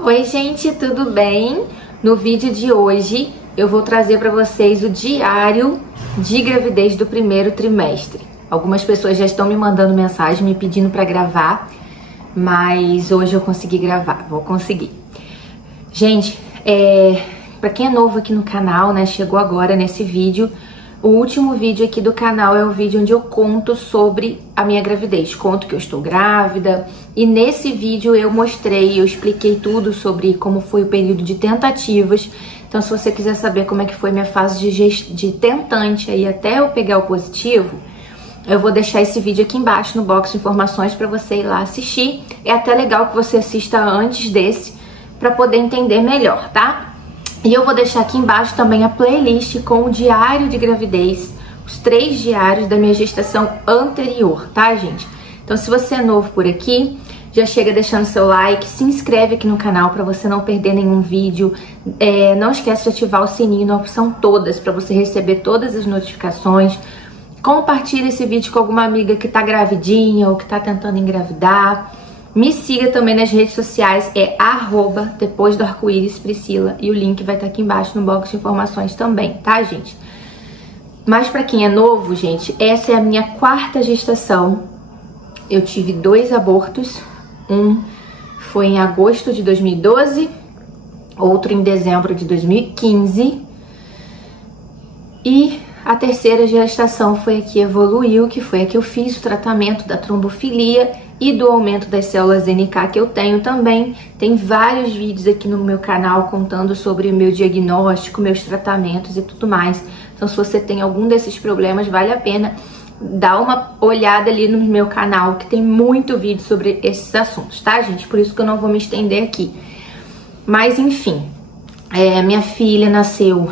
Oi gente, tudo bem? No vídeo de hoje eu vou trazer para vocês o diário de gravidez do primeiro trimestre. Algumas pessoas já estão me mandando mensagem me pedindo para gravar, mas hoje eu consegui gravar, vou conseguir. Gente, para quem é novo aqui no canal, né, chegou agora nesse vídeo, o último vídeo aqui do canal é o vídeo onde eu conto sobre a minha gravidez, conto que eu estou grávida, e nesse vídeo eu expliquei tudo sobre como foi o período de tentativas. Então se você quiser saber como é que foi minha fase de tentante aí até eu pegar o positivo, eu vou deixar esse vídeo aqui embaixo no box de informações para você ir lá assistir. É até legal que você assista antes desse para poder entender melhor, tá? E eu vou deixar aqui embaixo também a playlist com o diário de gravidez, os 3 diários da minha gestação anterior, tá, gente? Então, se você é novo por aqui, já chega deixando seu like, se inscreve aqui no canal para você não perder nenhum vídeo. Não esquece de ativar o sininho na opção todas para você receber todas as notificações. Compartilhe esse vídeo com alguma amiga que tá gravidinha ou que tá tentando engravidar. Me siga também nas redes sociais, @depois do arco-íris Priscila, e o link vai estar aqui embaixo no box de informações também, tá, gente? Mas pra quem é novo, gente, essa é a minha 4ª gestação. Eu tive 2 abortos, um foi em agosto de 2012, outro em dezembro de 2015, e a 3ª gestação foi a que evoluiu, que foi a que eu fiz o tratamento da trombofilia e do aumento das células NK que eu tenho também. Tem vários vídeos aqui no meu canal contando sobre o meu diagnóstico, meus tratamentos e tudo mais. Então se você tem algum desses problemas, vale a pena dar uma olhada ali no meu canal, que tem muito vídeo sobre esses assuntos, tá, gente? Por isso que eu não vou me estender aqui. Mas enfim, minha filha nasceu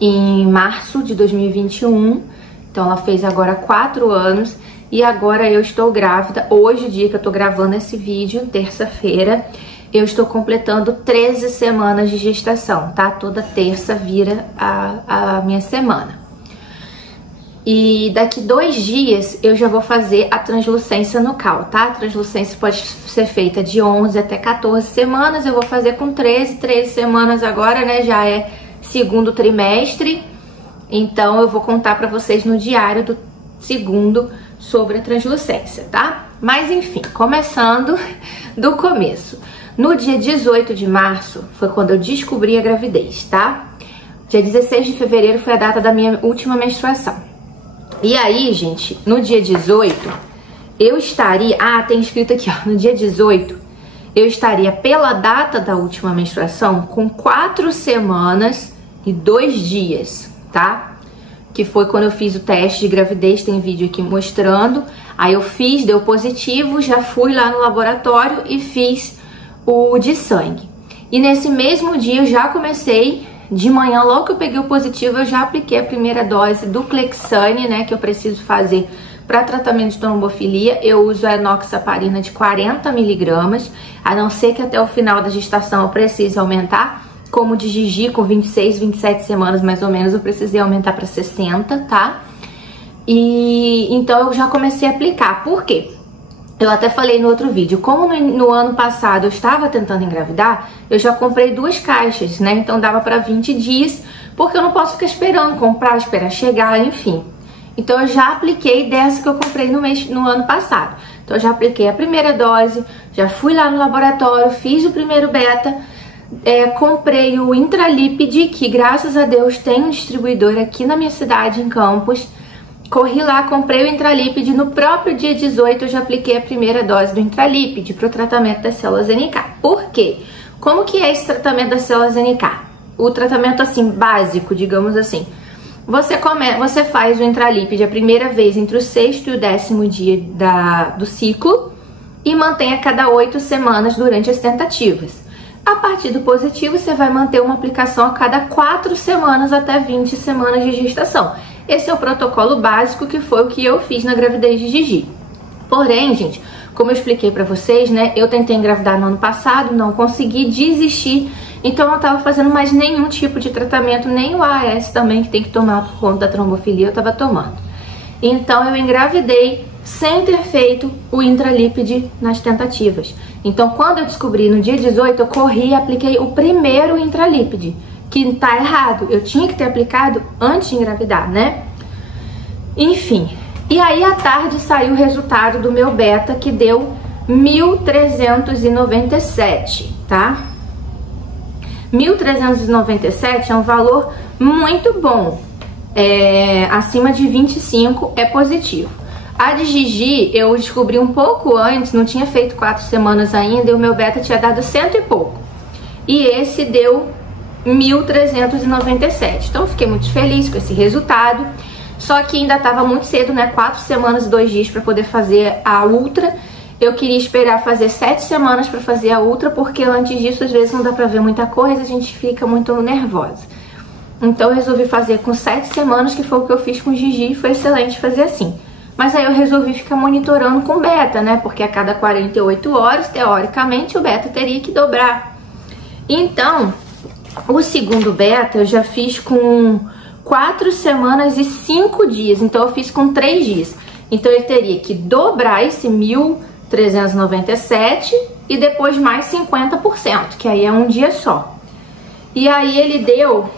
em março de 2021, então ela fez agora 4 anos. E agora eu estou grávida. Hoje, o dia que eu tô gravando esse vídeo, terça-feira, eu estou completando 13 semanas de gestação, tá? Toda terça vira a minha semana. E daqui 2 dias eu já vou fazer a translucência nucal, tá? A translucência pode ser feita de 11 até 14 semanas. Eu vou fazer com 13 semanas agora, né? Já é 2º trimestre. Então eu vou contar pra vocês no diário do 2º sobre a translucência, tá? Mas enfim, começando do começo. No dia 18 de março foi quando eu descobri a gravidez, tá? Dia 16 de fevereiro foi a data da minha última menstruação. E aí, gente, no dia 18, eu estaria... Ah, tem escrito aqui, ó. No dia 18, eu estaria, pela data da última menstruação, com 4 semanas e 2 dias, tá? Que foi quando eu fiz o teste de gravidez, tem vídeo aqui mostrando. Aí eu fiz, deu positivo, já fui lá no laboratório e fiz o de sangue. E nesse mesmo dia eu já comecei, de manhã, logo que eu peguei o positivo, eu já apliquei a primeira dose do Clexane, né, que eu preciso fazer para tratamento de trombofilia. Eu uso a enoxaparina de 40 mg, a não ser que até o final da gestação eu precise aumentar. Como de Gigi, com 26, 27 semanas mais ou menos, eu precisei aumentar para 60, tá? E então eu já comecei a aplicar. Por quê? Eu até falei no outro vídeo, como no ano passado eu estava tentando engravidar, eu já comprei 2 caixas, né? Então dava para 20 dias, porque eu não posso ficar esperando comprar, esperar chegar, enfim. Então eu já apliquei dessa que eu comprei no ano passado. Então eu já apliquei a primeira dose, já fui lá no laboratório, fiz o primeiro beta. Comprei o Intralipid, que graças a Deus tem um distribuidor aqui na minha cidade, em Campos. Corri lá, comprei o Intralipid. No próprio dia 18 eu já apliquei a primeira dose do Intralipid para o tratamento das células NK. Por quê? Como que é esse tratamento das células NK? O tratamento assim, básico, digamos assim. Você faz o Intralipid a primeira vez entre o 6º e o 10º dia do ciclo e mantém a cada 8 semanas durante as tentativas. A partir do positivo, você vai manter uma aplicação a cada 4 semanas até 20 semanas de gestação. Esse é o protocolo básico, que foi o que eu fiz na gravidez de Gigi. Porém, gente, como eu expliquei pra vocês, né, eu tentei engravidar no ano passado, não consegui, desistir. Então eu não tava fazendo mais nenhum tipo de tratamento, nem o AAS também, que tem que tomar por conta da trombofilia, eu tava tomando. Então eu engravidei sem ter feito o intralípide nas tentativas. Então, quando eu descobri no dia 18, eu corri e apliquei o primeiro intralípide, que tá errado. Eu tinha que ter aplicado antes de engravidar, né? Enfim. E aí, à tarde, saiu o resultado do meu beta, que deu 1.397, tá? 1.397 é um valor muito bom. Acima de 25 é positivo. A de Gigi eu descobri um pouco antes, não tinha feito 4 semanas ainda, e o meu beta tinha dado 100 e pouco. E esse deu 1.397. Então eu fiquei muito feliz com esse resultado. Só que ainda estava muito cedo, né? 4 semanas e 2 dias para poder fazer a ultra. Eu queria esperar fazer 7 semanas para fazer a ultra, porque antes disso às vezes não dá para ver muita coisa, a gente fica muito nervosa. Então eu resolvi fazer com 7 semanas, que foi o que eu fiz com o Gigi, e foi excelente fazer assim. Mas aí eu resolvi ficar monitorando com beta, né? Porque a cada 48 horas, teoricamente, o beta teria que dobrar. Então, o segundo beta eu já fiz com 4 semanas e 5 dias. Então eu fiz com 3 dias. Então ele teria que dobrar esse 1.397 e depois mais 50%, que aí é um dia só. E aí ele deu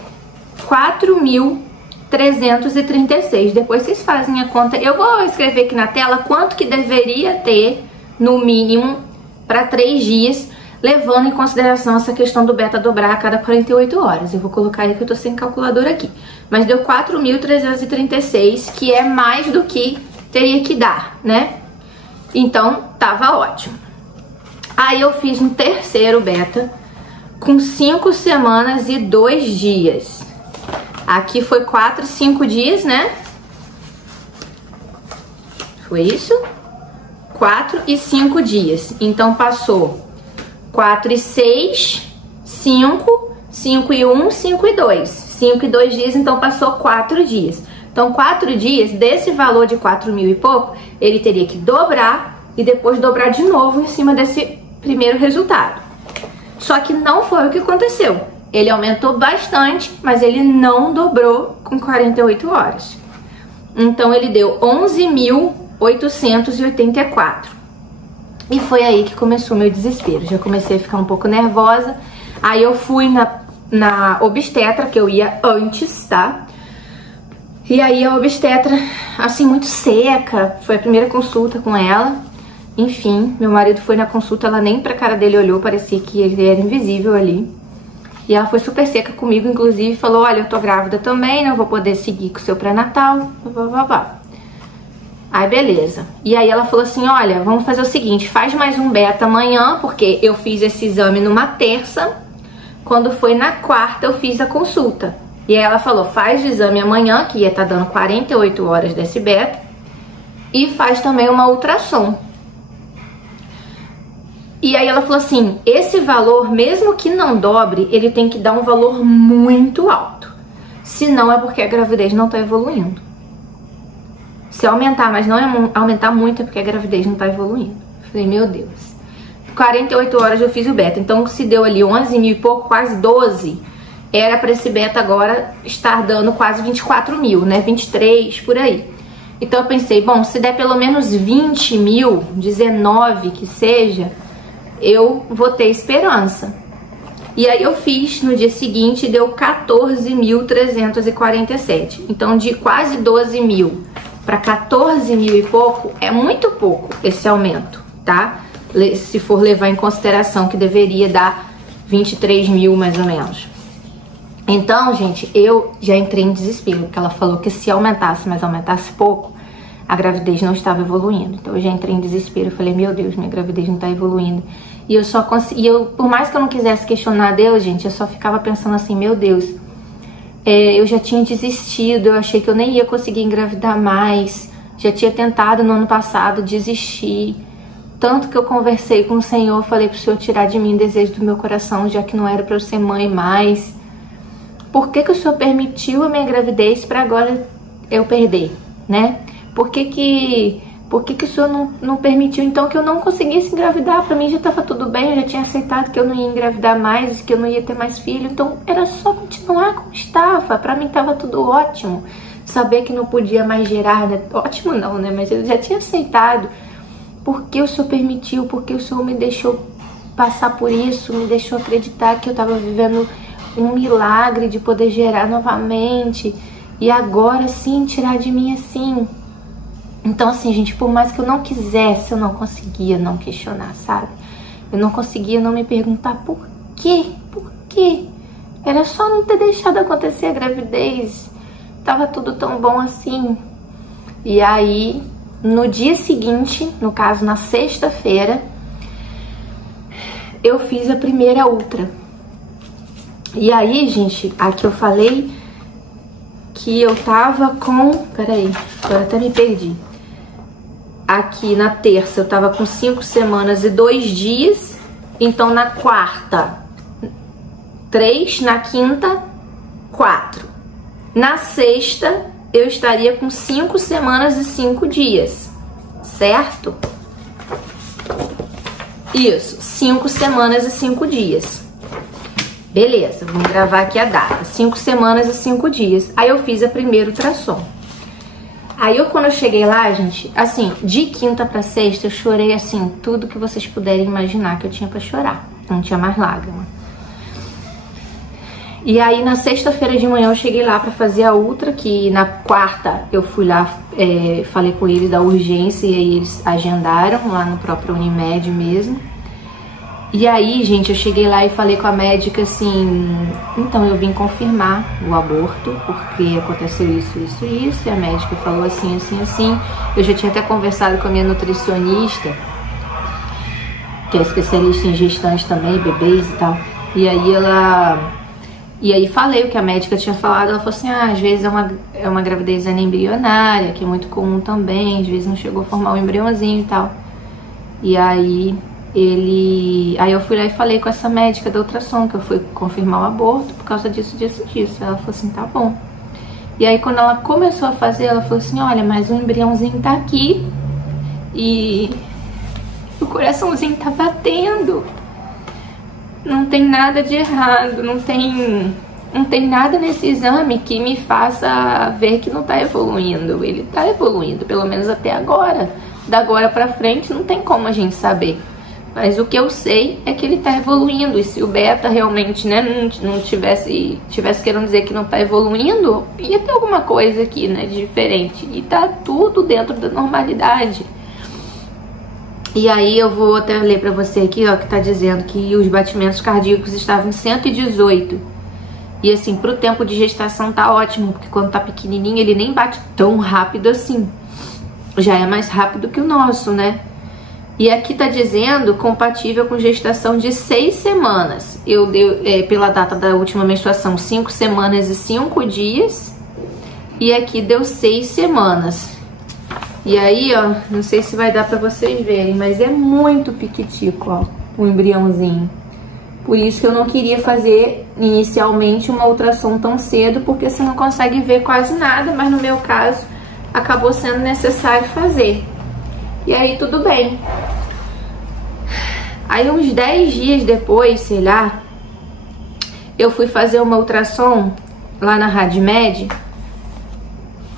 4.336. Depois vocês fazem a conta. Eu vou escrever aqui na tela quanto que deveria ter, no mínimo, para 3 dias, levando em consideração essa questão do beta dobrar a cada 48 horas. Eu vou colocar aí que eu tô sem calculadora aqui. Mas deu 4.336, que é mais do que teria que dar, né? Então, tava ótimo. Aí eu fiz um terceiro beta com 5 semanas e 2 dias. Aqui foi 4 e 5 dias, né? Foi isso? 4 e 5 dias. Então, passou 4 e 6, 5, 5 e 1, 5 e 2. 5 e 2 dias, então passou 4 dias. Então, 4 dias, desse valor de 4 mil e pouco, ele teria que dobrar e depois dobrar de novo em cima desse primeiro resultado. Só que não foi o que aconteceu. Ele aumentou bastante, mas ele não dobrou com 48 horas. Então, ele deu 11.884. E foi aí que começou meu desespero. Já comecei a ficar um pouco nervosa. Aí eu fui na obstetra, que eu ia antes, tá? E aí a obstetra, assim, muito seca. Foi a primeira consulta com ela. Enfim, meu marido foi na consulta, ela nem pra cara dele olhou, parecia que ele era invisível ali. E ela foi super seca comigo, inclusive, falou: olha, eu tô grávida também, não vou poder seguir com o seu pré-natal, blá. Aí, beleza. E aí ela falou assim: olha, vamos fazer o seguinte, faz mais um beta amanhã, porque eu fiz esse exame numa terça, quando foi na quarta eu fiz a consulta. E aí ela falou: faz o exame amanhã, que ia estar dando 48 horas desse beta, e faz também uma ultrassom. E aí ela falou assim: esse valor, mesmo que não dobre, ele tem que dar um valor muito alto. Senão é porque a gravidez não tá evoluindo. Se aumentar, mas não aumentar muito, é porque a gravidez não tá evoluindo. Falei, meu Deus. 48 horas eu fiz o beta, então se deu ali 11 mil e pouco, quase 12, era pra esse beta agora estar dando quase 24 mil, né? 23, por aí. Então eu pensei, bom, se der pelo menos 20 mil, 19 que seja, eu vou ter esperança. E aí eu fiz no dia seguinte, deu 14.347. Então de quase 12 mil para 14 mil e pouco é muito pouco esse aumento, tá? Se for levar em consideração que deveria dar 23 mil mais ou menos. Então, gente, eu já entrei em desespero, porque ela falou que se aumentasse, mas aumentasse pouco, a gravidez não estava evoluindo. Então eu já entrei em desespero, eu falei, meu Deus, minha gravidez não está evoluindo. E eu só consegui, por mais que eu não quisesse questionar Deus, gente, eu só ficava pensando assim, meu Deus, eu já tinha desistido, eu achei que eu nem ia conseguir engravidar mais, já tinha tentado no ano passado desistir, tanto que eu conversei com o Senhor, falei pro Senhor tirar de mim o desejo do meu coração, já que não era para eu ser mãe mais. Por que que o Senhor permitiu a minha gravidez para agora eu perder, né? Por que o Senhor não permitiu, então, que eu não conseguisse engravidar? Pra mim já tava tudo bem, eu já tinha aceitado que eu não ia engravidar mais, que eu não ia ter mais filho. Então, era só continuar como estava. Pra mim tava tudo ótimo. saber que não podia mais gerar, né? Ótimo não, né? Mas eu já tinha aceitado. Por que o Senhor permitiu? Por que o Senhor me deixou passar por isso? Me deixou acreditar que eu estava vivendo um milagre de poder gerar novamente. E agora sim, tirar de mim assim. Então assim, gente, por mais que eu não quisesse, eu não conseguia não questionar, sabe? Eu não conseguia não me perguntar por quê? Por quê? Era só não ter deixado acontecer a gravidez. Tava tudo tão bom assim. E aí, no dia seguinte, no caso na sexta-feira, eu fiz a primeira ultra. E aí, gente, aqui eu falei que eu tava com... Peraí, agora até me perdi. Aqui na terça eu tava com 5 semanas e 2 dias. Então na quarta, 3, na quinta, 4. Na sexta, eu estaria com 5 semanas e 5 dias, certo? Isso, 5 semanas e 5 dias. Beleza, vamos gravar aqui a data. 5 semanas e 5 dias. Aí eu fiz a primeira ultrassom. Aí quando eu cheguei lá, gente, assim, de quinta pra sexta, eu chorei, assim, tudo que vocês puderem imaginar que eu tinha pra chorar. Não tinha mais lágrima. E aí na sexta-feira de manhã eu cheguei lá pra fazer a ultra, que na quarta eu fui lá, falei com eles da urgência e aí eles agendaram lá no próprio Unimed mesmo. E aí, gente, eu cheguei lá e falei com a médica assim, então eu vim confirmar o aborto, porque aconteceu isso, isso e isso, e a médica falou assim, assim, assim. Eu já tinha até conversado com a minha nutricionista, que é especialista em gestantes também, bebês e tal. E aí falei o que a médica tinha falado, ela falou assim, às vezes é uma gravidez anembrionária, que é muito comum também, às vezes não chegou a formar o embriãozinho e tal. E aí eu fui lá e falei com essa médica da ultrassom, que eu fui confirmar o aborto por causa disso, disso, disso. Ela falou assim, tá bom. E aí quando ela começou a fazer, ela falou assim, olha, mas o embriãozinho tá aqui e o coraçãozinho tá batendo. Não tem nada de errado, não tem nada nesse exame que me faça ver que não tá evoluindo. Ele tá evoluindo, pelo menos até agora. Da agora pra frente não tem como a gente saber. Mas o que eu sei é que ele tá evoluindo. E se o beta realmente, né, não tivesse querendo dizer que não tá evoluindo, ia ter alguma coisa aqui, né, de diferente. E tá tudo dentro da normalidade. E aí eu vou até ler pra você aqui, ó, que tá dizendo que os batimentos cardíacos estavam em 118. E assim, pro tempo de gestação tá ótimo, porque quando tá pequenininho ele nem bate tão rápido assim. Já é mais rápido que o nosso, né? E aqui tá dizendo compatível com gestação de 6 semanas. Eu dei, pela data da última menstruação, 5 semanas e 5 dias. E aqui deu 6 semanas. E aí, ó, não sei se vai dar pra vocês verem, mas é muito piquitico, ó, o embriãozinho. Por isso que eu não queria fazer inicialmente uma ultrassom tão cedo, porque você não consegue ver quase nada, mas no meu caso acabou sendo necessário fazer. E aí tudo bem. Aí uns 10 dias depois, sei lá, eu fui fazer uma ultrassom lá na RadMed.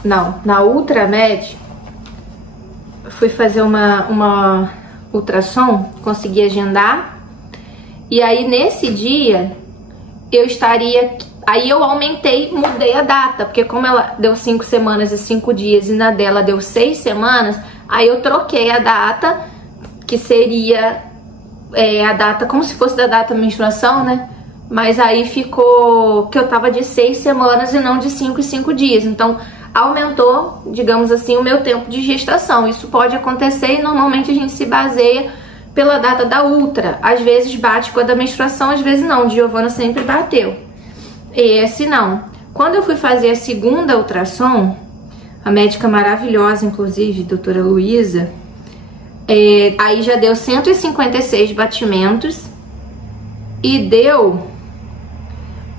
Não, na Ultramed. Fui fazer uma ultrassom, consegui agendar. E aí nesse dia eu estaria... Aí eu mudei a data, porque como ela deu 5 semanas e 5 dias e na dela deu 6 semanas, aí eu troquei a data, que seria a data, como se fosse da data da menstruação, né? Mas aí ficou que eu tava de 6 semanas e não de 5 e 5 dias. Então aumentou, digamos assim, o meu tempo de gestação. Isso pode acontecer e normalmente a gente se baseia pela data da ultra. Às vezes bate com a da menstruação, às vezes não. Giovana sempre bateu. Esse não. Quando eu fui fazer a segunda ultrassom, a médica maravilhosa, inclusive, doutora Luísa, aí já deu 156 batimentos e deu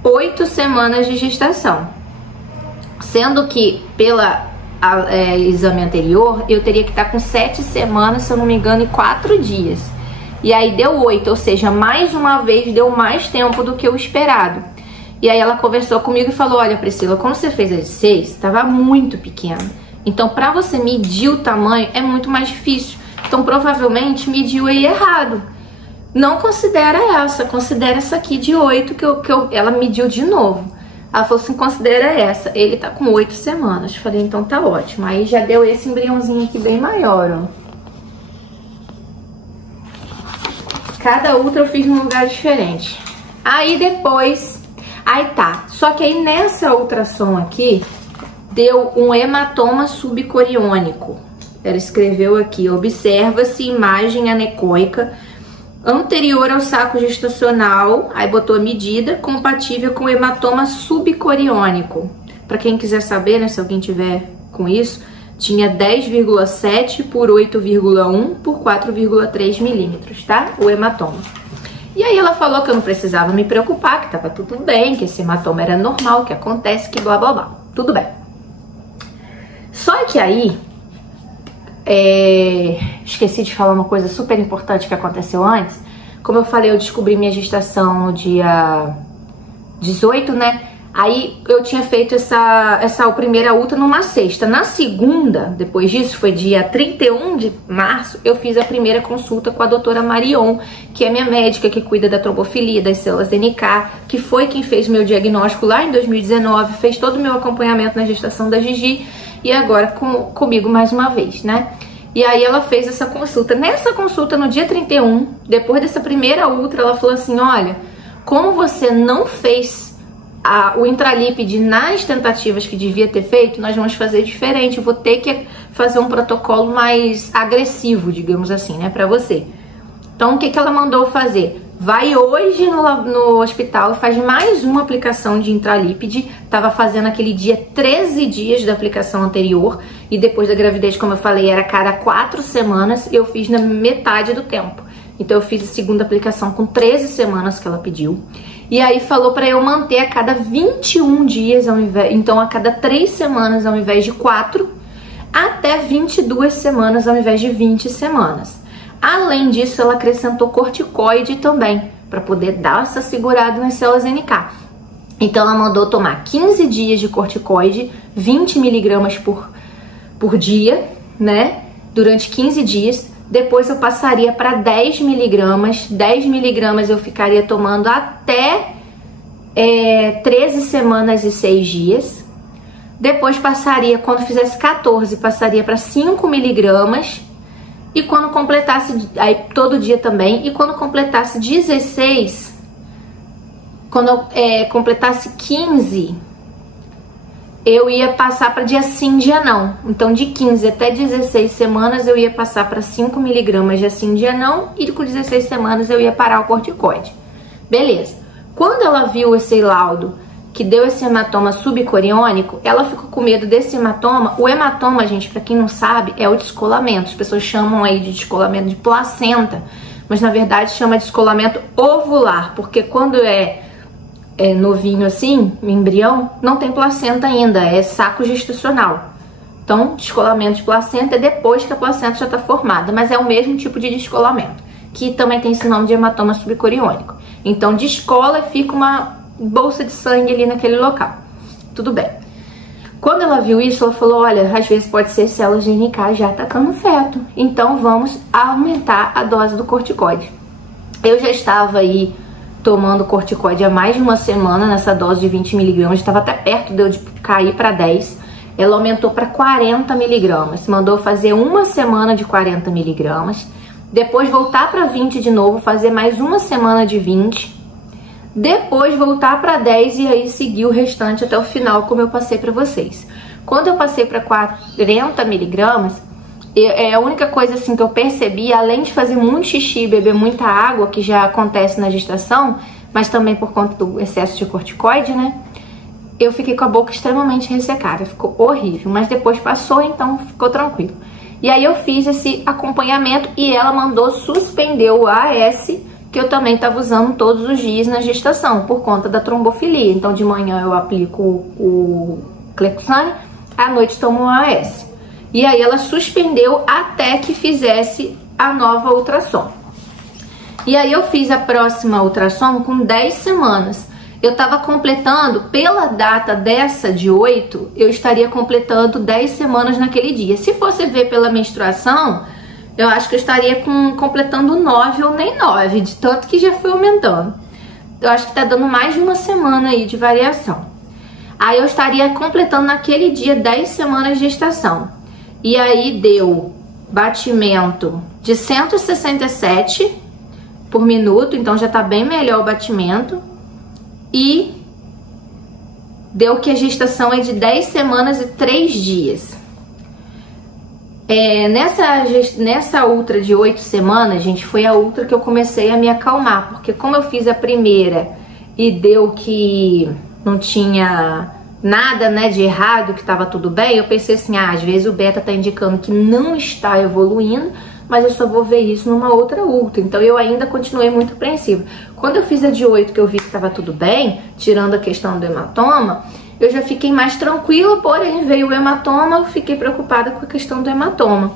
8 semanas de gestação. Sendo que pela exame anterior, eu teria que estar com 7 semanas, se eu não me engano, e 4 dias. E aí deu 8, ou seja, mais uma vez deu mais tempo do que o esperado. E aí ela conversou comigo e falou, olha Priscila, quando você fez a de 6, estava muito pequena. Então pra você medir o tamanho é muito mais difícil. Então provavelmente mediu aí errado. Não considera essa, considera essa aqui de 8 ela mediu de novo. Ela falou assim, considera essa. Ele tá com 8 semanas. Falei, então tá ótimo. Aí já deu esse embriãozinho aqui bem maior, ó. Cada outra eu fiz num lugar diferente. Aí depois... Aí tá. Só que aí nessa ultrassom aqui, deu um hematoma subcoriônico. Ela escreveu aqui, observa-se imagem anecoica anterior ao saco gestacional, aí botou a medida, compatível com hematoma subcoriônico. Para quem quiser saber, né, se alguém tiver com isso, tinha 10,7 por 8,1 por 4,3 milímetros, tá? O hematoma. E aí ela falou que eu não precisava me preocupar, que tava tudo bem, que esse hematoma era normal, que acontece, que blá blá blá. Tudo bem. Só que aí... esqueci de falar uma coisa super importante que aconteceu antes. Como eu falei, eu descobri minha gestação no dia 18, né? Aí eu tinha feito essa primeira ultra numa sexta. Na segunda, depois disso, foi dia 31 de março, eu fiz a primeira consulta com a doutora Marion, que é minha médica que cuida da trombofilia, das células NK, que foi quem fez o meu diagnóstico lá em 2019, fez todo o meu acompanhamento na gestação da Gigi, e agora comigo mais uma vez, né? E aí ela fez essa consulta. Nessa consulta, no dia 31, depois dessa primeira ultra, ela falou assim, olha, como você não fez o intralípide nas tentativas que devia ter feito, nós vamos fazer diferente. Eu vou ter que fazer um protocolo mais agressivo, digamos assim, né, pra você. Então, o que ela mandou fazer? Vai hoje no hospital e faz mais uma aplicação de intralípide. Tava fazendo aquele dia 13 dias da aplicação anterior. E depois da gravidez, como eu falei, era a cada 4 semanas. Eu fiz na metade do tempo. Então eu fiz a segunda aplicação com 13 semanas que ela pediu. E aí falou pra eu manter a cada 21 dias, então a cada 3 semanas ao invés de 4, até 22 semanas ao invés de 20 semanas. Além disso, ela acrescentou corticoide também, para poder dar essa segurada nas células NK. Então ela mandou tomar 15 dias de corticoide, 20 miligramas por dia, né? Durante 15 dias. Depois eu passaria para 10 miligramas. 10 miligramas eu ficaria tomando até 13 semanas e 6 dias. Depois passaria, quando fizesse 14, passaria para 5 miligramas. E quando completasse, aí todo dia também, e quando completasse 16, quando eu completasse 15, eu ia passar para dia sim, dia não. Então de 15 até 16 semanas eu ia passar para 5 miligramas dia sim, dia não, e com 16 semanas eu ia parar o corticoide. Beleza. Quando ela viu esse laudo que deu esse hematoma subcoriônico, ela ficou com medo desse hematoma. O hematoma, gente, pra quem não sabe, é o descolamento. As pessoas chamam aí de descolamento de placenta, mas na verdade chama de descolamento ovular, porque quando é novinho assim, embrião, não tem placenta ainda, é saco gestacional. Então, descolamento de placenta é depois que a placenta já tá formada, mas é o mesmo tipo de descolamento, que também tem esse nome de hematoma subcoriônico. Então, descola e fica uma bolsa de sangue ali naquele local. Tudo bem. Quando ela viu isso, ela falou, olha, às vezes pode ser células de NK já atacando o feto, então vamos aumentar a dose do corticoide. Eu já estava aí tomando corticoide há mais de uma semana nessa dose de 20 miligramas, estava até perto de eu cair para 10. Ela aumentou para 40 miligramas, mandou fazer uma semana de 40 miligramas, depois voltar para 20 de novo, fazer mais uma semana de 20, depois voltar para 10 e aí seguir o restante até o final, como eu passei para vocês. Quando eu passei para 40 miligramas, a única coisa assim que eu percebi, além de fazer muito xixi e beber muita água, que já acontece na gestação, mas também por conta do excesso de corticoide, né? Eu fiquei com a boca extremamente ressecada, ficou horrível, mas depois passou, então ficou tranquilo. E aí eu fiz esse acompanhamento e ela mandou suspender o AS, que eu também estava usando todos os dias na gestação, por conta da trombofilia. Então de manhã eu aplico o Clexane, à noite tomo o AS. E aí ela suspendeu até que fizesse a nova ultrassom. E aí eu fiz a próxima ultrassom com 10 semanas. eu tava completando, pela data dessa de 8, eu estaria completando 10 semanas naquele dia. Se fosse ver pela menstruação, eu acho que eu estaria completando 9 ou nem 9, de tanto que já foi aumentando. Eu acho que tá dando mais de uma semana aí de variação. Aí eu estaria completando naquele dia 10 semanas de gestação. E aí deu batimento de 167 por minuto, então já tá bem melhor o batimento. E deu que a gestação é de 10 semanas e 3 dias. Nessa ultra de 8 semanas, gente, foi a ultra que eu comecei a me acalmar, porque como eu fiz a primeira e deu que não tinha nada, né, de errado, que tava tudo bem, eu pensei assim, às vezes o beta tá indicando que não está evoluindo, mas eu só vou ver isso numa outra ultra. Então eu ainda continuei muito apreensiva. Quando eu fiz a de 8, que eu vi que tava tudo bem, tirando a questão do hematoma, eu já fiquei mais tranquila, porém veio o hematoma, eu fiquei preocupada com a questão do hematoma.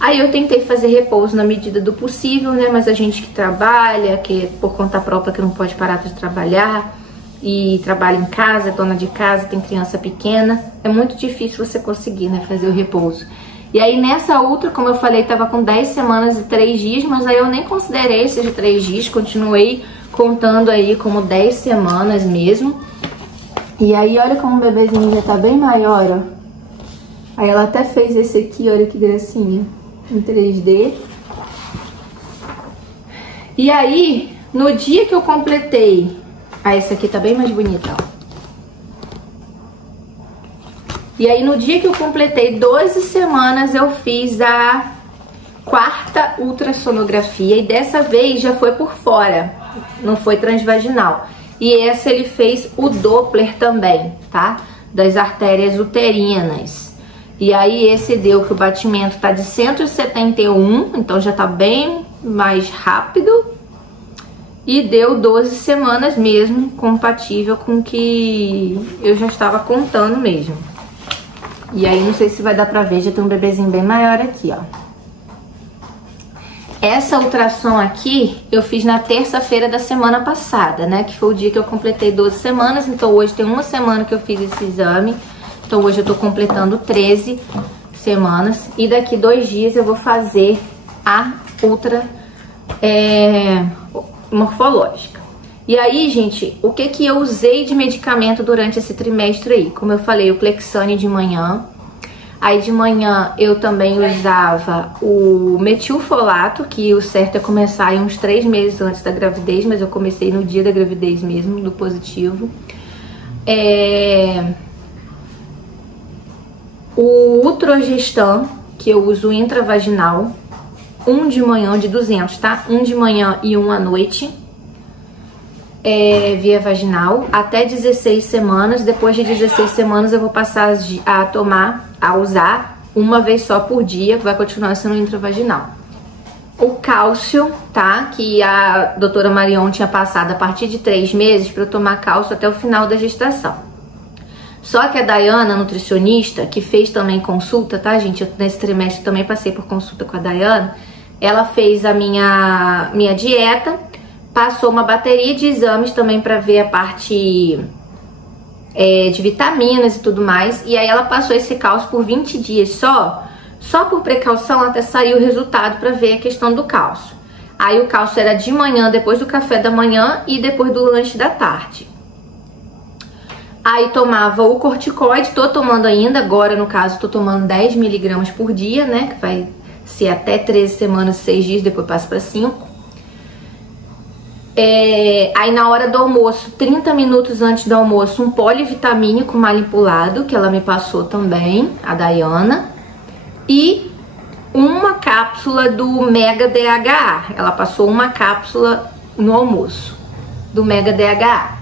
Aí eu tentei fazer repouso na medida do possível, né? Mas a gente que trabalha, que por conta própria, que não pode parar de trabalhar, e trabalha em casa, é dona de casa, tem criança pequena, é muito difícil você conseguir, né, fazer o repouso. E aí nessa outra, como eu falei, tava com 10 semanas e 3 dias, mas aí eu nem considerei esses 3 dias, continuei contando aí como 10 semanas mesmo. E aí olha como o bebezinho já tá bem maior, ó. Aí ela até fez esse aqui, olha que gracinha, em 3D. E aí, no dia que eu completei... Ah, essa aqui tá bem mais bonita, ó. E aí, no dia que eu completei 12 semanas, eu fiz a 4ª ultrassonografia. E dessa vez já foi por fora, não foi transvaginal. E essa ele fez o Doppler também, tá? Das artérias uterinas. E aí esse deu que o batimento tá de 171, então já tá bem mais rápido. E deu 12 semanas mesmo, compatível com o que eu já estava contando mesmo. E aí não sei se vai dar pra ver, já tem um bebezinho bem maior aqui, ó. Essa ultrassom aqui eu fiz na terça-feira da semana passada, né? Que foi o dia que eu completei 12 semanas, então hoje tem uma semana que eu fiz esse exame. Então hoje eu tô completando 13 semanas. E daqui 2 dias eu vou fazer a ultra morfológica. E aí, gente, o que eu usei de medicamento durante esse trimestre aí? Como eu falei, o Clexane de manhã. Aí de manhã eu também usava o metilfolato, que o certo é começar aí uns 3 meses antes da gravidez, mas eu comecei no dia da gravidez mesmo, do positivo. O Utrogestan, que eu uso intravaginal, um de manhã, de 200, tá? Um de manhã e um à noite, via vaginal, até 16 semanas. Depois de 16 semanas eu vou passar a usar uma vez só por dia, vai continuar sendo intravaginal. O cálcio, tá? Que a doutora Marion tinha passado a partir de 3 meses para eu tomar cálcio até o final da gestação. Só que a Dayana, nutricionista, que fez também consulta, tá, gente? Eu, nesse trimestre também passei por consulta com a Dayana. Ela fez a minha dieta, passou uma bateria de exames também para ver a parte de vitaminas e tudo mais. E aí ela passou esse cálcio por 20 dias só por precaução, até sair o resultado para ver a questão do cálcio. Aí o cálcio era de manhã, depois do café da manhã e depois do lanche da tarde. Aí tomava o corticoide, tô tomando ainda, agora no caso tô tomando 10 mg por dia, né, que vai ser até 13 semanas, 6 dias, depois passa para 5. Aí na hora do almoço, 30 minutos antes do almoço, um polivitamínico manipulado, que ela me passou também, a Dayana. E uma cápsula do Mega DHA, ela passou uma cápsula no almoço, do Mega DHA.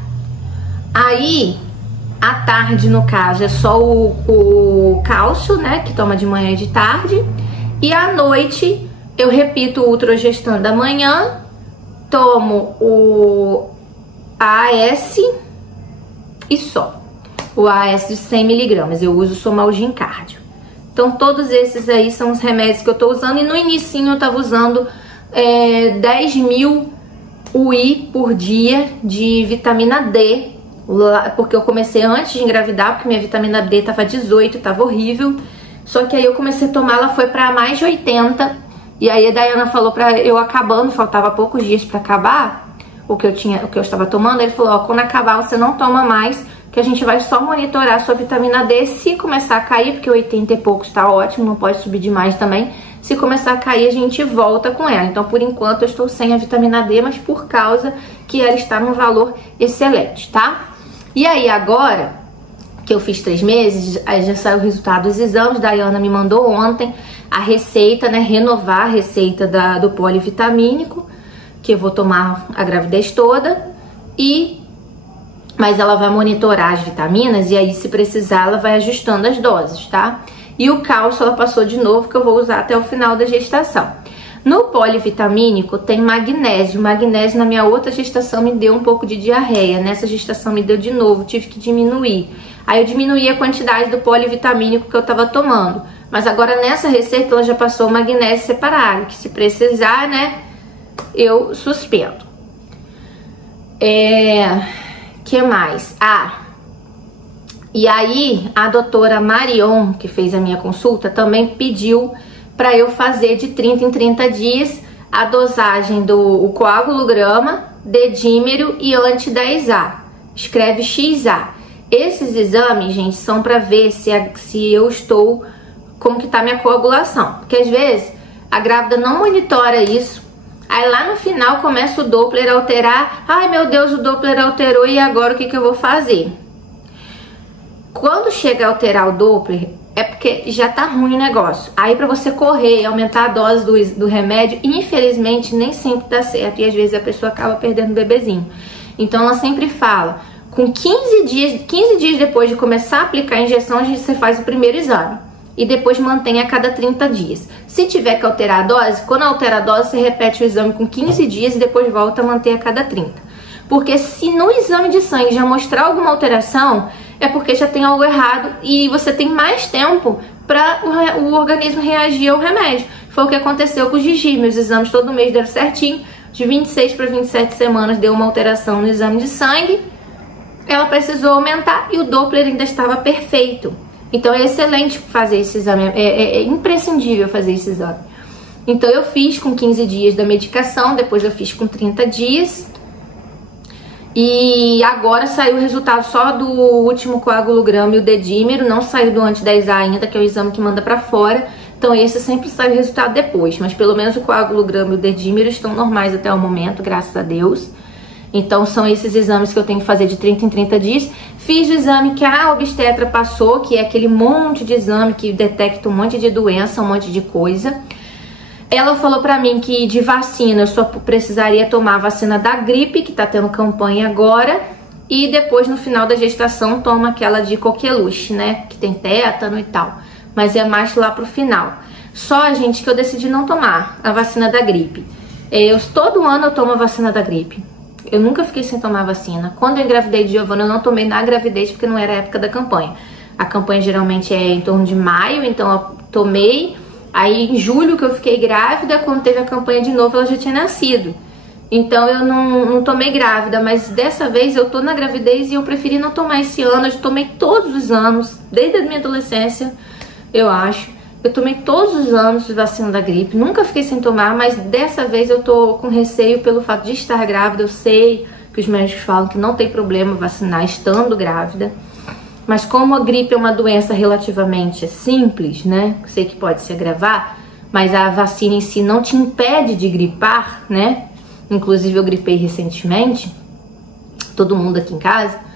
Aí... à tarde, no caso, é só o cálcio, né, que toma de manhã e de tarde. E à noite, eu repito o Utrogestan da manhã, tomo o AAS e só. O AAS de 100 mg, eu uso o Somalgin Cardio. Então, todos esses aí são os remédios que eu tô usando. E no inicinho eu tava usando 10.000 UI por dia de vitamina D, porque eu comecei antes de engravidar, porque minha vitamina D tava 18, tava horrível. Só que aí eu comecei a tomar, ela foi pra mais de 80. E aí a Dayana falou pra eu acabando, faltava poucos dias pra acabar o que eu estava tomando. Ele falou, ó, quando acabar você não toma mais, que a gente vai só monitorar a sua vitamina D. Se começar a cair, porque 80 e poucos tá ótimo, não pode subir demais também. Se começar a cair, a gente volta com ela. Então, por enquanto, eu estou sem a vitamina D, mas por causa que ela está num valor excelente, tá? E aí, agora que eu fiz 3 meses, aí já saiu o resultado dos exames. A Dayana me mandou ontem a receita, né? Renovar a receita do polivitamínico, que eu vou tomar a gravidez toda. Mas ela vai monitorar as vitaminas e aí, se precisar, ela vai ajustando as doses, tá? E o cálcio ela passou de novo, que eu vou usar até o final da gestação. No polivitamínico tem magnésio. Magnésio na minha outra gestação me deu um pouco de diarreia. Nessa gestação me deu de novo, tive que diminuir. Aí eu diminuí a quantidade do polivitamínico que eu tava tomando. Mas agora nessa receita ela já passou o magnésio separado, que se precisar, né, eu suspendo. Que mais? E aí a doutora Marion, que fez a minha consulta, também pediu para eu fazer de 30 em 30 dias a dosagem do coagulograma, dedímero e anti-10A. Escreve XA. Esses exames, gente, são para ver se eu estou, como que tá minha coagulação. Porque às vezes a grávida não monitora isso. Aí lá no final começa o Doppler a alterar. Ai, meu Deus, o Doppler alterou e agora o que eu vou fazer? Quando chega a alterar o Doppler, é porque já tá ruim o negócio. Aí pra você correr e aumentar a dose do remédio, infelizmente nem sempre dá certo. E às vezes a pessoa acaba perdendo o bebezinho. Então ela sempre fala, com 15 dias depois de começar a aplicar a injeção, você faz o primeiro exame. E depois mantém a cada 30 dias. Se tiver que alterar a dose, quando altera a dose, você repete o exame com 15 dias e depois volta a manter a cada 30. Porque se no exame de sangue já mostrar alguma alteração, é porque já tem algo errado e você tem mais tempo para o organismo reagir ao remédio. Foi o que aconteceu com o Gigi. Meus exames todo mês deram certinho. De 26 para 27 semanas deu uma alteração no exame de sangue. Ela precisou aumentar e o Doppler ainda estava perfeito. Então é excelente fazer esse exame, é imprescindível fazer esse exame. Então eu fiz com 15 dias da medicação, depois eu fiz com 30 dias. E agora saiu o resultado só do último coagulograma e o dedímero, não saiu do anti-10A ainda, que é o exame que manda pra fora. Então esse sempre sai o resultado depois, mas pelo menos o coagulograma e o dedímero estão normais até o momento, graças a Deus. Então são esses exames que eu tenho que fazer de 30 em 30 dias. Fiz o exame que a obstetra passou, que é aquele monte de exame que detecta um monte de doença, um monte de coisa. Ela falou pra mim que de vacina eu só precisaria tomar a vacina da gripe, que tá tendo campanha agora. E depois no final da gestação toma aquela de coqueluche, né, que tem tétano e tal. Mas é mais lá pro final. Só, gente, que eu decidi não tomar a vacina da gripe. Todo ano eu tomo a vacina da gripe. Eu nunca fiquei sem tomar vacina. Quando eu engravidei de Giovana, eu não tomei na gravidez, porque não era a época da campanha. A campanha geralmente é em torno de maio, então eu tomei. Aí em julho que eu fiquei grávida, quando teve a campanha de novo, ela já tinha nascido. Então eu não tomei grávida, mas dessa vez eu tô na gravidez e eu preferi não tomar esse ano. Eu tomei todos os anos, desde a minha adolescência, eu acho. Eu tomei todos os anos de vacina da gripe, nunca fiquei sem tomar, mas dessa vez eu tô com receio pelo fato de estar grávida. Eu sei que os médicos falam que não tem problema vacinar estando grávida, mas como a gripe é uma doença relativamente simples, né? Sei que pode se agravar, mas a vacina em si não te impede de gripar, né? Inclusive eu gripei recentemente, todo mundo aqui em casa.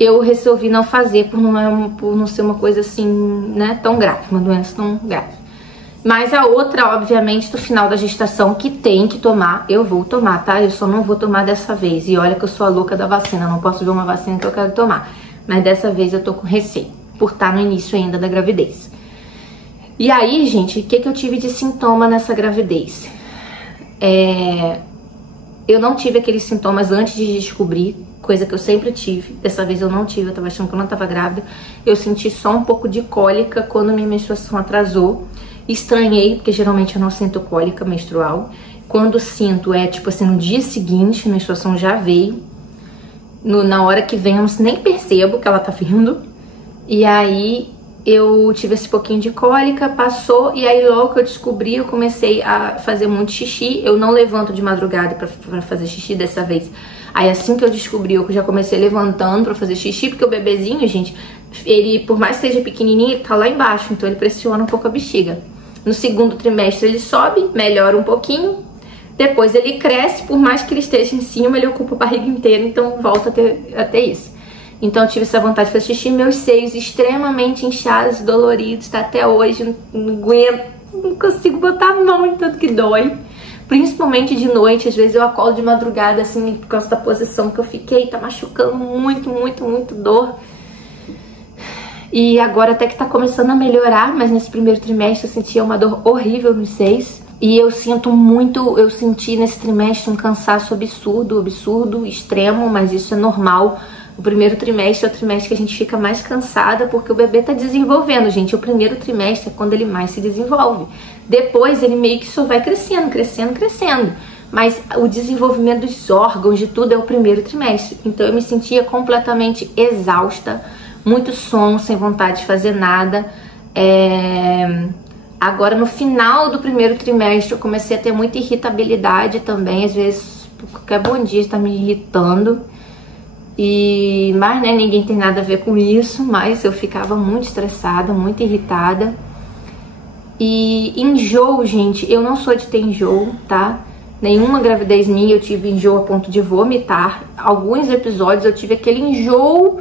Eu resolvi não fazer por não ser uma coisa assim, né, tão grave, uma doença tão grave. Mas a outra, obviamente, do final da gestação, que tem que tomar, eu vou tomar, tá? Eu só não vou tomar dessa vez. E olha que eu sou a louca da vacina, não posso ver uma vacina que eu quero tomar. Mas dessa vez eu tô com receio, por estar no início ainda da gravidez. E aí, gente, o que eu tive de sintoma nessa gravidez? Eu não tive aqueles sintomas antes de descobrir, coisa que eu sempre tive. Dessa vez eu não tive, eu tava achando que eu não tava grávida. Eu senti só um pouco de cólica quando minha menstruação atrasou. Estranhei, porque geralmente eu não sinto cólica menstrual. Quando sinto tipo assim, no dia seguinte, a menstruação já veio. na hora que vem, eu nem percebo que ela tá vindo. E aí eu tive esse pouquinho de cólica, passou, e aí logo que eu descobri, eu comecei a fazer muito xixi. Eu não levanto de madrugada pra fazer xixi dessa vez. Aí assim que eu descobri, eu já comecei levantando pra fazer xixi, porque o bebezinho, gente, ele, por mais que seja pequenininho, ele tá lá embaixo, então ele pressiona um pouco a bexiga. No segundo trimestre ele sobe, melhora um pouquinho, depois ele cresce, por mais que ele esteja em cima, ele ocupa a barriga inteira, então volta a ter isso. Então eu tive essa vontade de fazer xixi, meus seios extremamente inchados, doloridos, tá até hoje, não aguento, não consigo botar a mão, tanto que dói. Principalmente de noite, às vezes eu acordo de madrugada, assim, por causa da posição que eu fiquei, tá machucando muito, muito, muito dor. E agora até que tá começando a melhorar, mas nesse primeiro trimestre eu sentia uma dor horrível nos seios. E eu senti nesse trimestre um cansaço absurdo, extremo, mas isso é normal. O primeiro trimestre é o trimestre que a gente fica mais cansada, porque o bebê tá desenvolvendo, gente. O primeiro trimestre é quando ele mais se desenvolve. Depois ele meio que só vai crescendo. Mas o desenvolvimento dos órgãos, de tudo, é o primeiro trimestre. Então eu me sentia completamente exausta, muito sono, sem vontade de fazer nada. Agora no final do primeiro trimestre eu comecei a ter muita irritabilidade também. Às vezes qualquer bom dia está me irritando. Mas né, ninguém tem nada a ver com isso, mas eu ficava muito estressada, muito irritada. E enjoo, gente, eu não sou de ter enjoo, tá? Nenhuma gravidez minha eu tive enjoo a ponto de vomitar. Alguns episódios eu tive aquele enjoo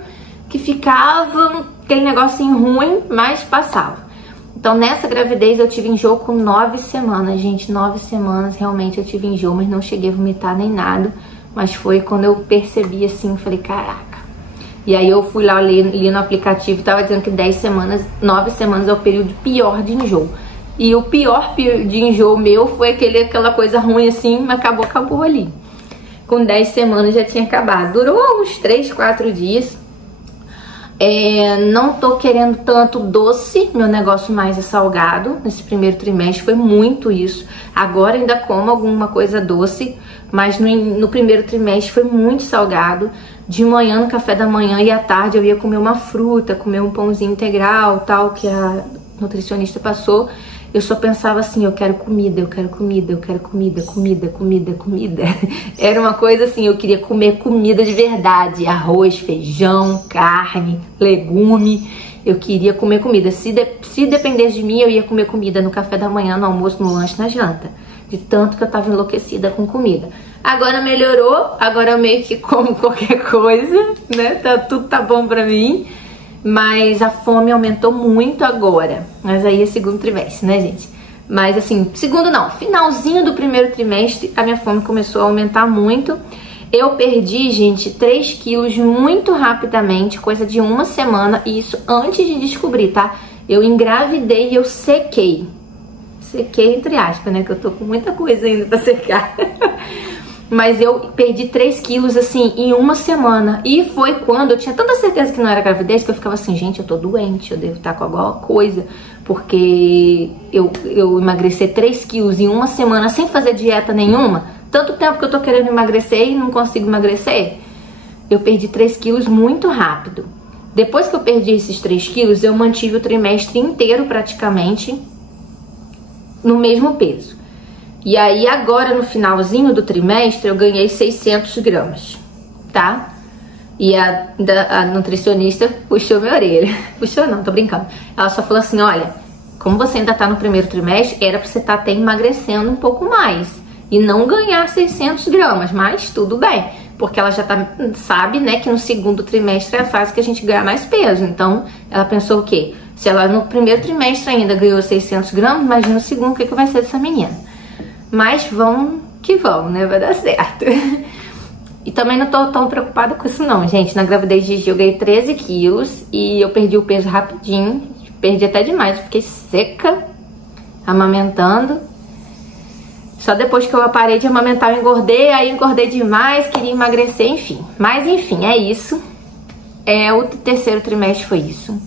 que ficava aquele negocinho ruim, mas passava. Então nessa gravidez eu tive enjoo com 9 semanas, gente, 9 semanas realmente eu tive enjoo, mas não cheguei a vomitar nem nada. Mas foi quando eu percebi assim, falei, caraca. E aí eu fui lá, li no aplicativo, tava dizendo que 10 semanas, 9 semanas é o período pior de enjoo. E o pior de enjoo meu foi aquela coisa ruim assim, mas acabou ali. Com 10 semanas já tinha acabado. Durou uns 3, 4 dias. Não tô querendo tanto doce, meu negócio mais é salgado. Nesse primeiro trimestre foi muito isso. Agora ainda como alguma coisa doce, mas no primeiro trimestre foi muito salgado. De manhã, no café da manhã e à tarde eu ia comer uma fruta, comer um pãozinho integral, tal, que a nutricionista passou. Eu só pensava assim, eu quero comida, eu quero comida, eu quero comida, comida. Era uma coisa assim, eu queria comer comida de verdade, arroz, feijão, carne, legume. Eu queria comer comida. Se dependesse de mim, eu ia comer comida no café da manhã, no almoço, no lanche, na janta. De tanto que eu tava enlouquecida com comida. Agora melhorou, agora eu meio que como qualquer coisa, né? Tudo tá bom pra mim. Mas a fome aumentou muito agora. Mas aí é segundo trimestre, né, gente? Mas assim, segundo não, finalzinho do primeiro trimestre, a minha fome começou a aumentar muito. Eu perdi, gente, 3 quilos muito rapidamente, coisa de uma semana. E isso antes de descobrir, tá? Eu engravidei e eu sequei. Sequei entre aspas, né? Que eu tô com muita coisa ainda pra secar. Mas eu perdi 3 quilos, assim, em uma semana. E foi quando eu tinha tanta certeza que não era gravidez, que eu ficava assim, gente, eu tô doente, eu devo estar com alguma coisa. Porque eu emagreci 3 quilos em uma semana sem fazer dieta nenhuma. Tanto tempo que eu tô querendo emagrecer e não consigo emagrecer. Eu perdi 3 quilos muito rápido. Depois que eu perdi esses 3 quilos, eu mantive o trimestre inteiro praticamente no mesmo peso. E aí agora no finalzinho do trimestre eu ganhei 600 gramas, tá? E a nutricionista puxou minha orelha. Puxou não, tô brincando. Ela só falou assim, olha, como você ainda tá no primeiro trimestre, era pra você estar até emagrecendo um pouco mais. E não ganhar 600 gramas, mas tudo bem. Porque ela já sabe, né, que no segundo trimestre é a fase que a gente ganha mais peso. Então ela pensou o quê? Se ela no primeiro trimestre ainda ganhou 600 gramas, imagina no segundo o que vai ser dessa menina. Mas vão que vão, né? Vai dar certo. E também não tô tão preocupada com isso não, gente. Na gravidez de Gigi eu ganhei 13 quilos e eu perdi o peso rapidinho. Perdi até demais, fiquei seca, amamentando. Só depois que eu parei de amamentar eu engordei, aí engordei demais, queria emagrecer, enfim. Mas enfim, é isso. O terceiro trimestre foi isso.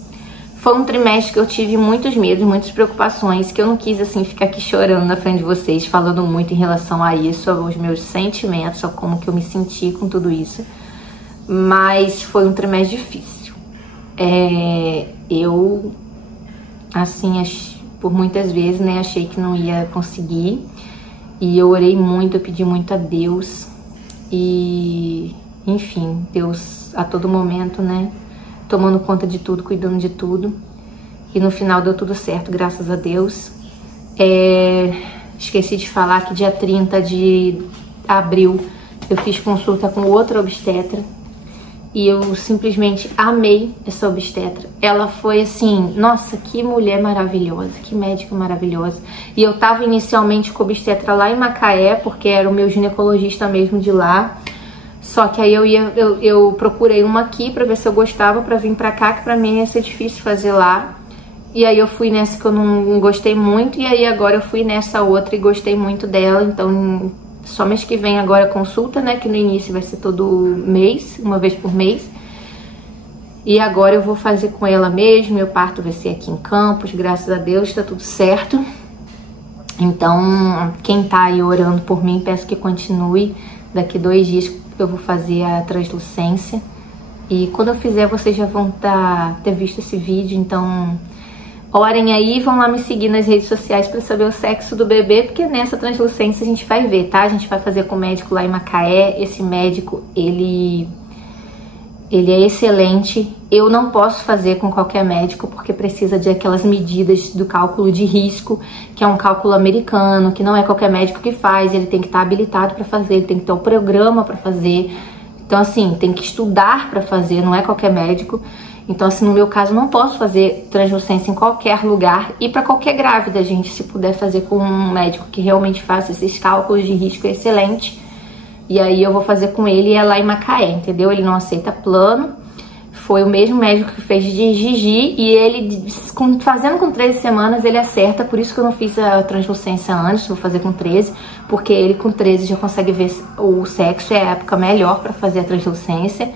Foi um trimestre que eu tive muitos medos, muitas preocupações, que eu não quis, assim, ficar aqui chorando na frente de vocês, falando muito em relação a isso, aos meus sentimentos, a como que eu me senti com tudo isso. mas foi um trimestre difícil. Eu, assim, por muitas vezes, né, achei que não ia conseguir, e eu orei muito, eu pedi muito a Deus, e enfim, Deus a todo momento, né, tomando conta de tudo, cuidando de tudo, e no final deu tudo certo, graças a Deus. Esqueci de falar que dia 30 de abril eu fiz consulta com outra obstetra, e eu simplesmente amei essa obstetra. Ela foi assim, nossa, que mulher maravilhosa, que médica maravilhosa. E eu tava inicialmente com obstetra lá em Macaé, porque era o meu ginecologista mesmo de lá. Só que aí eu procurei uma aqui pra ver se eu gostava, pra vir pra cá, que pra mim ia ser difícil fazer lá. E aí eu fui nessa que eu não gostei muito, e aí agora eu fui nessa outra e gostei muito dela. Então só mês que vem agora consulta, né, que no início vai ser todo mês, uma vez por mês. E agora eu vou fazer com ela mesmo, meu parto vai ser aqui em Campos, graças a Deus, tá tudo certo. Então, quem tá aí orando por mim, peço que continue. Daqui 2 dias eu vou fazer a translucência. E quando eu fizer, vocês já vão ter visto esse vídeo, então orem aí e vão lá me seguir nas redes sociais para saber o sexo do bebê, porque nessa translucência a gente vai ver, tá? A gente vai fazer com o médico lá em Macaé. Esse médico, ele é excelente. Eu não posso fazer com qualquer médico, porque precisa de aquelas medidas do cálculo de risco, que é um cálculo americano, que não é qualquer médico que faz, ele tem que estar habilitado para fazer, ele tem que ter um programa para fazer. Então, assim, tem que estudar para fazer, não é qualquer médico. Então, assim, no meu caso, não posso fazer translucência em qualquer lugar. E para qualquer grávida, gente, se puder fazer com um médico que realmente faça esses cálculos de risco, é excelente. E aí eu vou fazer com ele, e é lá em Macaé, entendeu? Ele não aceita plano. Foi o mesmo médico que fez de Gigi, e ele, fazendo com 13 semanas, ele acerta. Por isso que eu não fiz a translucência antes, vou fazer com 13, porque ele com 13 já consegue ver o sexo, é a época melhor para fazer a translucência.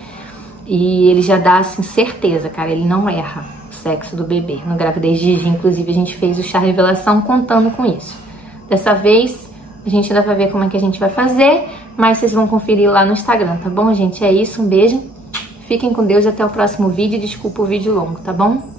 E ele já dá, assim, certeza, cara, ele não erra o sexo do bebê. No gravidez de Gigi, inclusive, a gente fez o chá revelação contando com isso. Dessa vez, a gente ainda vai ver como é que a gente vai fazer, mas vocês vão conferir lá no Instagram, tá bom, gente? É isso, um beijo, fiquem com Deus e até o próximo vídeo. Desculpa o vídeo longo, tá bom?